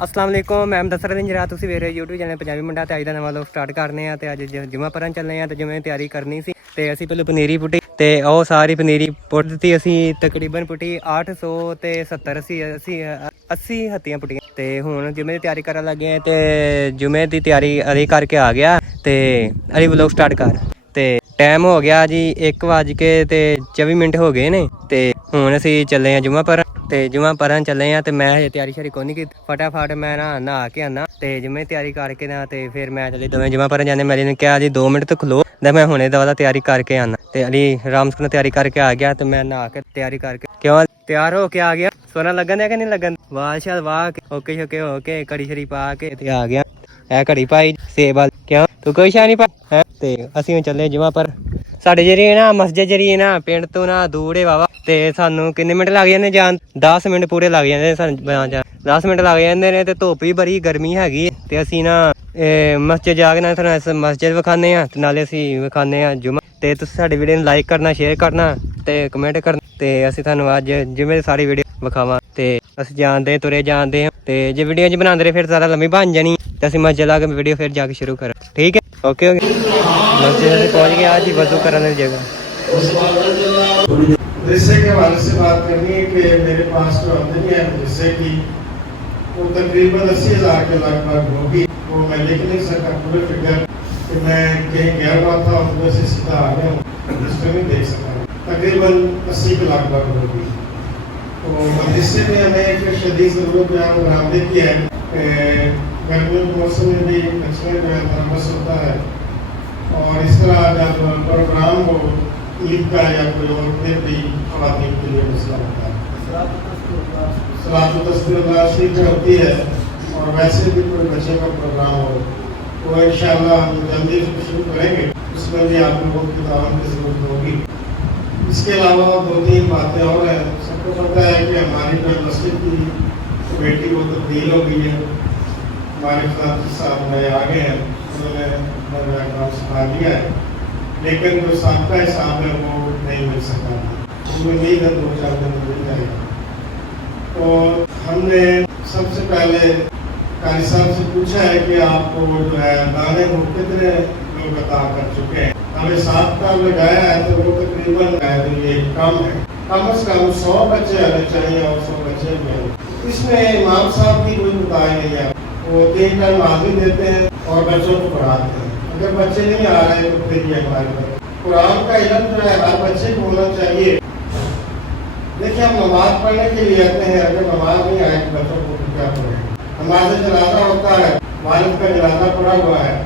अस्सलाम वालेकुम मैं दसर दिन जरा तुसीं वेख रहे यूट्यूब चैनल पंजाबी मुंडा ते अज दा नवां लोग स्टार्ट करने आ ते अज जुम्मा परन चलने आ ते जुम्मे तैयारी करनी सी ते असीं पहले पनीरी पुट्टी ते ओह सारी पनीरी पुੱਟ ਦਿੱਤੀ ਅਸੀਂ तकरीबन पुट्टी 800 ਤੇ 80 ਹੱਤੀਆਂ ਪੁੱਟੀਆਂ ਤੇ ਹੁਣ ਜੁਮੇ ਦੀ ਤਿਆਰੀ ਕਰਨ ਲੱਗੇ ਤੇ ਜੁਮੇ ਦੀ ਤਿਆਰੀ ਅਲੀ ਕਰਕੇ ਆ ਗਿਆ ਤੇ ਅਲੀ ਵਲੌਗ ਸਟਾਰਟ ਕਰ ਤੇ ਟਾਈਮ ਹੋ ਗਿਆ ਜੀ 1:24 ਹੋ ਗਏ ਨੇ ਤੇ ਹੁਣ ਅਸੀਂ ਚੱਲੇ ਆ ਜੁਮਾ ਪਰ ਤੇ ਜੁਮਾ ਪਰਨ ਚੱਲੇ ਆ ਤੇ ਮੈਂ ਹਜੇ ਤਿਆਰੀ ਸ਼ਰੀ ਕੋਈ ਨਹੀਂ ਕੀਤੀ ਫਟਾਫਟ ਮੈਂ ਨਹਾ ਕੇ ਆਣਾ ਤੇ ਜਿਵੇਂ ਤਿਆਰੀ ਕਰਕੇ ਨਾ ਤੇ ਫਿਰ ਮੈਂ ਚਲੇ ਦੋਵੇਂ ਜੁਮਾ ਪਰਨ ਜਾਂਦੇ ਮੇਰੇ ਨੇ ਕਿਹਾ ਜੀ 2 ਮਿੰਟ ਤੋਂ ਖਲੋ ਤੇ ਮੈਂ ਹੁਣੇ ਦਵਾ ਤਿਆਰੀ ਕਰਕੇ ਆਣਾ ਤੇ ਅਲੀ ਰਾਮਸਕ ਨਾਲ ਤਿਆਰੀ ਕਰਕੇ ਆ ਗਿਆ ਤੇ ਮੈਂ ਨਹਾ ਕੇ ਤਿਆਰੀ ਕਰਕੇ ਕਿਉਂ ਤਿਆਰ ਹੋ ਕੇ ਆ ਗਿਆ ਸੋਨਾ ਲੱਗਣ ਦਿਆ ਕਿ ਨਹੀਂ ਲੱਗਣ ਵਾਲ ਸ਼ਾਲ ਵਾਹ ਕੇ ਓਕੇ ਸ਼ੋਕੇ ਹੋ ਕੇ ਕੜੀ ਸ਼ਰੀ ਪਾ ਕੇ ਤੇ ਆ ਗਿਆ ਇਹ ਘੜੀ ਪਾਈ ਸੇਬ ਕਿਉਂ ਤੂੰ ਕੋਈ ਸ਼ਾ ਨਹੀਂ ਪਾ ਹੈ ਤੇ ਅਸੀਂ ਹੁਣ ਚੱਲੇ ਜੁਮਾ ਪਰ ਸਾਡੇ ਜਿਹੜੀ ਨਾ ਮਸਜਿਦ ਜਿਹੜੀ ਨਾ ਪਿੰਡ ਤੋਂ ਨਾ ਦੂਰ ਹੈ ਵਾਵਾ ਤੇ ਸਾਨੂੰ ਕਿੰਨੇ ਮਿੰਟ ਲੱਗ ਜਾਂਦੇ ਜਾਣ 10 ਮਿੰਟ ਪੂਰੇ ਲੱਗ ਜਾਂਦੇ ਸਾਨੂੰ 10 ਮਿੰਟ ਲੱਗ ਜਾਂਦੇ ਨੇ ਤੇ ਧੁੱਪ ਵੀ ਬੜੀ ਗਰਮੀ ਹੈਗੀ ਤੇ ਅਸੀਂ ਨਾ ਮਸਜਿਦ ਜਾ ਕੇ ਨਾ ਤੁਹਾਨੂੰ ਮਸਜਿਦ ਵਿਖਾਉਂਦੇ ਆ ਤੇ ਨਾਲੇ ਅਸੀਂ ਵਿਖਾਉਂਦੇ ਆ ਜੁਮਾ ਤੇ ਤੁਸੀਂ ਸਾਡੀ ਵੀਡੀਓ ਨੂੰ ਲਾਈਕ ਕਰਨਾ ਸ਼ੇਅਰ ਕਰਨਾ ਤੇ ਕਮੈਂਟ ਕਰਨਾ ਤੇ ਅਸੀਂ ਤੁਹਾਨੂੰ ਅੱਜ ਜਿਵੇਂ ਸਾਰੀ ਵੀਡੀਓ ਵਿਖਾਵਾਂ ਤੇ ਅਸੀਂ ਜਾਣਦੇ ਤੁਰੇ ਜਾਣਦੇ ਹਾਂ ਤੇ ਜੇ ਵੀਡੀਓ ਚ ਬਣਾਉਂਦੇ ਰਹੇ ਫਿਰ ਜ਼ਿਆਦਾ ਲੰਮੀ ਬਣ ਜਾਣੀ ਤੇ ਅਸੀਂ ਮਸਜਿਦ ਲਾ ਕੇ ਵੀਡੀਓ ਫਿਰ ਜਾ ਕੇ ਸ਼ੁਰੂ ਕਰਾਂ ਠੀਕ ਹੈ ओके मस्जिद से पहुंच गया आज ही वजू कराने की जगह जिससे के हवाले से बात करनी है कि मेरे पास जो आमदनी है जिससे कि वो तकरीबन 80,000 के लगभग होगी वो मैं लिख नहीं सका पूरे फिगर कि मैं कहीं गया हुआ था उधर से सीधा आ गया हूँ जिसमें नहीं देख सका तकरीबन 80 के लगभग होगी तो मदरसे में हमें एक शदीद ज़रूरत बरामदे की है गर्मियों के मौसम में भी बच्चे जो है तनबस होता है और इस तरह जब प्रोग्राम हो ईद का या कोई और फिर भी ख़वातीन के लिए मसला होता है सलातो तस्बीह शरीफ होती है और वैसे भी कोई बच्चे का प्रोग्राम हो तो इंशाअल्लाह हम जल्दी शुरू करेंगे उसमें भी आप लोगों की दावत की ज़रूरत होगी इसके अलावा 2-3 बातें और हैं सबको पता है कि हमारी जो मस्जिद की कमेटी वो तब्दील हो गई है हमारे साहब नए आ गए हैं उन्होंने मेरा काम सिखा दिया है लेकिन जो सबका हिसाब है वो नहीं मिल सका उसमें नहीं है 2-4 दिन मिल जाएगा तो हमने सबसे पहले कारी साहब से पूछा है कि आपको जो है दाने वो कितने लोग अता कर चुके हैं हमें 7 का लगाया है तो वो तकरीबन ये कम है कम से कम 100 बच्चे आने चाहिए और 100 बच्चे भी इसमें इमाम साहब की कोई बताई नहीं है वो 3 टाइम हाजिर देते हैं और बच्चों को पढ़ाते हैं अगर बच्चे नहीं आ रहे तो फिर ये हमारे पर कुरान का इल्म जो है हर बच्चे को होना चाहिए देखिए हम नमाज पढ़ने के लिए आते हैं अगर नमाज नहीं आए तो बच्चों को क्या पढ़ें हमारे जनाजा होता है वालिद का जनाजा पड़ा हुआ है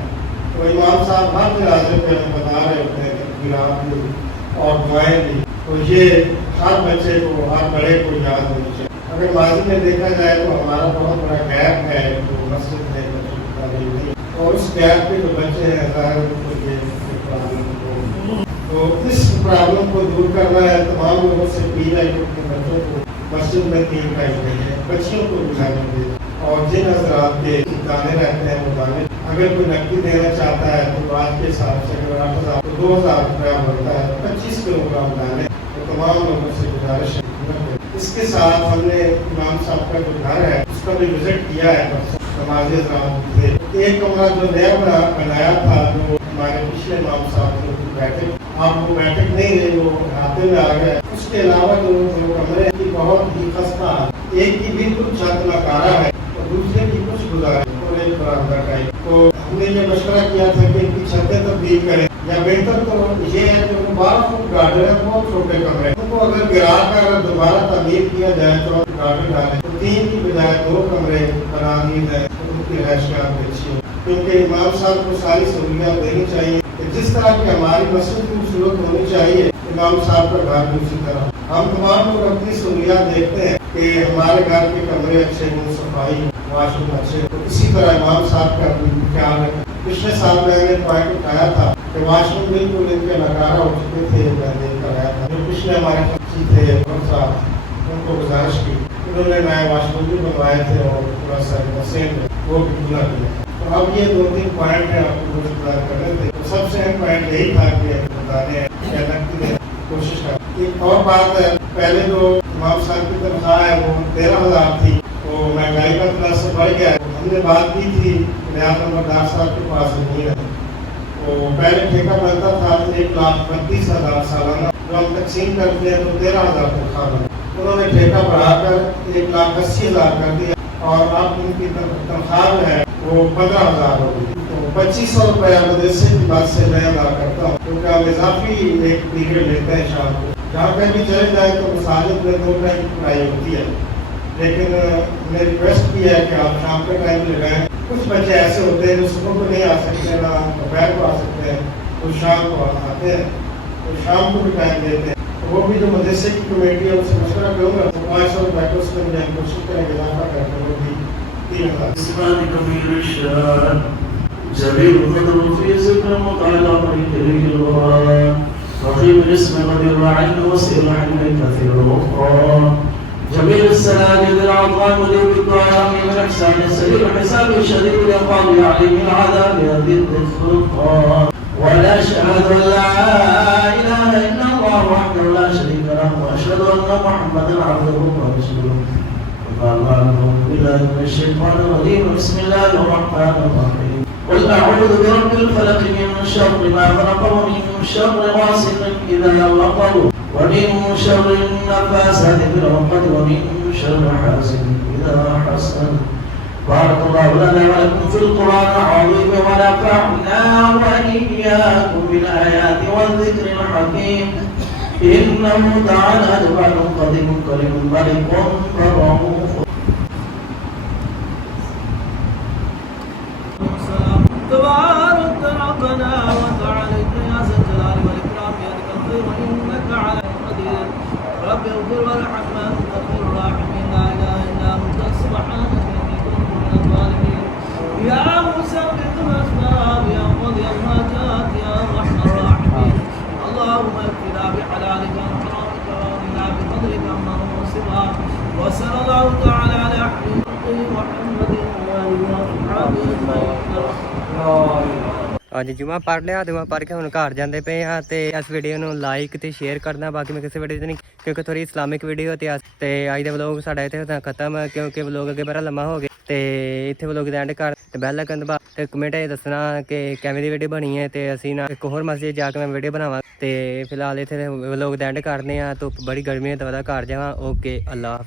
तो इमाम साहब हर जनाजे पे हमें बता रहे होते हैं तकबीरात भी और दुआएं भी तो ये हर बच्चे को हर बड़े को याद होनी चाहिए अगर माजी में देखा जाए तो हमारा बहुत बड़ा गैप है जो मस्जिद में बच्चों की तालीम नहीं और उस गैप पे जो बच्चे हैं तो इस प्रॉब्लम को दूर करना है तमाम लोगों से अपील है कि अपने बच्चों को मस्जिद में 3 टाइम भेजें बच्चियों को बुलाने दें और जिन हजरात के दाने रहते हैं वो दाने अगर कोई नकदी देना चाहता है तो आज के हिसाब से अगर 8,000 तो 2,000 रुपया बनता है 25 किलोग्राम दाने तो तमाम लोगों से गुजारिश है इसके साथ हमने इमाम साहब का जो घर है उसका भी विजिट किया है नमाज़ी थे एक कमरा जो नया बनाया था जो हमारे पिछले इमाम साहब ने बैठक आप वो बैठक नहीं रहे वो रास्ते में आ गए उसके अलावा जो कमरे की बहुत ही खस्ता एक की बिल्कुल छत नकारा है और दूसरे की कुछ गुजारा और एक बरामदा का है तो हमने ये मशवरा किया था कि इनकी छतें तब्दील करें या बेहतर तो ये है कि वो 12 फुट गार्डन है बहुत छोटे कमरे उनको अगर गिरा कर दोबारा तमीर किया जाए तो गार्डन डालें तो 3 की बजाय 2 कमरे बना दिए जाए तो उनकी रहायश का अच्छी हो क्योंकि इमाम साहब को सारी सहूलियात देनी चाहिए कि जिस तरह की हमारी मस्जिद खूबसूरत होनी चाहिए इमाम साहब का घर भी उसी तरह हम तमाम लोग अपनी सहूलियात देखते हैं कि हमारे घर के कमरे अच्छे हों सफाई वाशरूम अच्छे तो इसी तरह इमाम साहब का ख्याल रखें पिछले साल मैंने पॉइंट उठाया था कि वाशरूम बिल्कुल इनके नकारा हो चुके थे मैंने कराया था जो पिछले हमारे पक्षी थे साहब उनको गुजारिश की उन्होंने नए वाशरूम भी बनवाए थे और पूरा सेम वो भी पूरा किया तो अब ये 2-3 पॉइंट है आपको गुजार करने थे तो सबसे अहम पॉइंट यही था कि बताने या नकदी कोशिश कर एक और बात है पहले जो इमाम साहब की तनख्वाह है वो 13,000 थी वो महंगाई का थोड़ा सा बढ़ गया है। हमने बात की थी रियाज नंबरदार साहब के पास नहीं है, तो पहले ठेका बनता था 1,32,000 सालाना, जो हम तकसीम करते हैं तो 13,000 तनख्वाह बना। उन्होंने ठेका बढ़ाकर 1,80,000 कर दिया और अब उनकी तनख्वाह जो है वो 15,000 हो गई। तो 2,500 रुपया मदरसे की बात से मैं अदा करता हूँ, क्योंकि हम इजाफी एक पीरियड लेते हैं शाम को। जहाँ कहीं भी चले जाए तो मसाजिद में 2 टाइम की पढ़ाई होती है, लेकिन मैंने रिक्वेस्ट की है कि आप शाम का टाइम लगाएं। कुछ बच्चे ऐसे होते हैं जो सुबह को नहीं आ सकते, ना दोपहर को आ सकते हैं, तो शाम को आते हैं, तो शाम को भी टाइम देते हैं। तो वो भी जो मदरसे की कमेटी है उससे मशवरा करूँगा, तो 500 रुपये को उसमें मुझे कोशिश करेंगे इजाफा करके वो भी 3,000। جميل القدر في ذكر متعلق بكريم القرآن رقيب الاسم قدير عنه وسير حين كثير الأخرى جميل السلاجد العظام مدير الدعاء من إحسان السرير حساب الشديد يقضي عليه العذاب يذل السلطان ولا أشهد أن لا إله إلا الله وحده لا شريك له وأشهد أن محمدا عبده ورسوله قال أعوذ بالله من الشيطان الرجيم بسم الله الرحمن الرحيم قل أعوذ برب الفلق من شر ما خلق ومن شر غاسق إذا وقب ومن شر النفاثات في العقد ومن شر حاسد إذا حسد بارك الله لنا ولكم في القرآن العظيم ونفعنا وإياكم بالآيات والذكر الحكيم إنه تعالى جواد قديم كريم ملك رؤوف تبارك ربنا وتعالى يا ذا الجلال والإكرام بيدك الخير وإنك على قدير رب اغفر وارحم أنت خير الراحمين لا إله إلا أنت سبحانك إني كنت من الظالمين يا مسبح الأسباب يا قاضي الحاجات يا أرحم الراحمين اللهم اكفنا بحلالك عن حرامك واغننا بفضلك عمن هو سواك وصلى الله تعالى على حبيبه محمد وآله وأصحابه أجمعين ਅੱਜ ਜੁਮਾ ਪੜ ਲਿਆ, ਜੁਮਾ ਪੜ ਕੇ ਹੁਣ ਘਰ ਜਾਂਦੇ ਪਏ ਆ। ਤੇ ਇਸ ਵੀਡੀਓ ਨੂੰ ਲਾਈਕ ਤੇ ਸ਼ੇਅਰ ਕਰਨਾ, ਬਾਕੀ ਮੈਂ ਕਿਸੇ ਵੀਡੀਓ 'ਚ ਨਹੀਂ, ਕਿਉਂਕਿ ਥੋੜੀ ਇਸਲਾਮਿਕ ਵੀਡੀਓ ਤੇ ਅੱਜ ਦਾ ਵਲੋਗ ਸਾਡਾ ਇੱਥੇ ਖਤਮ, ਕਿਉਂਕਿ ਵਲੋਗ ਅੱਗੇ ਬੜਾ ਲੰਮਾ ਹੋ ਗਿਆ। ਤੇ ਇੱਥੇ ਵਲੋਗ ਦਾ ਐਂਡ ਕਰ ਤੇ ਬੈਲ ਆਈਕਨ ਦਬਾ ਤੇ ਕਮੈਂਟ 'ਚ ਦੱਸਣਾ ਕਿ ਕਿਵੇਂ ਦੀ ਵੀਡੀਓ ਬਣੀ ਹੈ, ਤੇ ਅਸੀਂ ਨਾ ਇੱਕ ਹੋਰ ਮਸਜਿਦ ਜਾ ਕੇ ਮੈਂ ਵੀਡੀਓ ਬਣਾਵਾਂ। ਤੇ ਫਿਲਹਾਲ ਇੱਥੇ ਵਲੋਗ ਦਾ ਐਂਡ ਕਰਦੇ ਆ। ਧੁੱਪ ਬੜੀ ਗਰਮੀ ਹੈ ਤਾਂ ਉਹਦਾ ਘਰ ਜਾਵਾਂ। ਓਕੇ, ਅੱਲਾ ਹਾਫਿਜ਼।